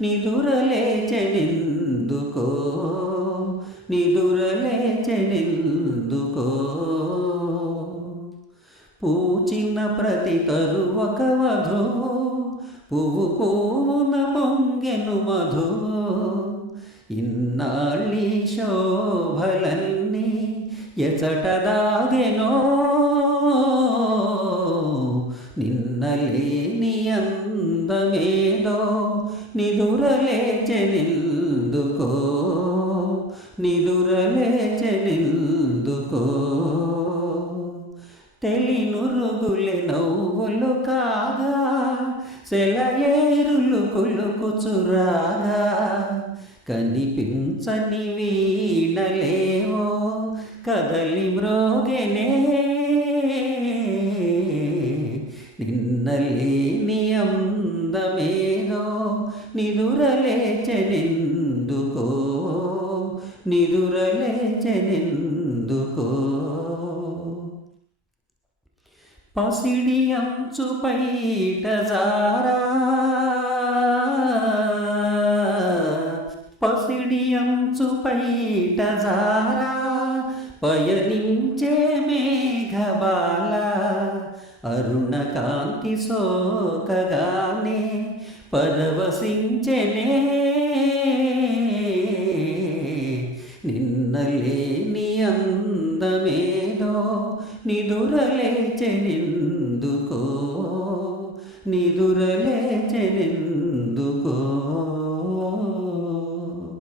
నిదురలేచెనెందుకో? నిదురలేచెనెందుకో? పూచిన ప్రతి తరువక వధువు పువ్వు పువ్వున పొంగెను మధు. ఇన్నాళ్ళి శోభలన్నీ ఎచట దాగెనో. నిన్నలేని అందమేదో నిదురలేచెనెందుకో? నిదురలేచెనెందుకో? తెలినురుగులే నవ్వులు కాగా సెలయేరులు కొలుకుచురాగా కనిపించని వీణలేవో కదలి మ్రోగెనే. నిన్నలే నిదురలేచెనెందుకో? నిదురలేచెనెందుకో? పసిడి అంచు పైట జారా. పసిడి అంచు పైట జారా. పయనించే మేఘబాల. అరుణకాంతి సోకగానే పరవశించెనే. నిన్నలేని అందమేదో నిదురలేచెనెందుకో నిదురలేచెనెందుకో.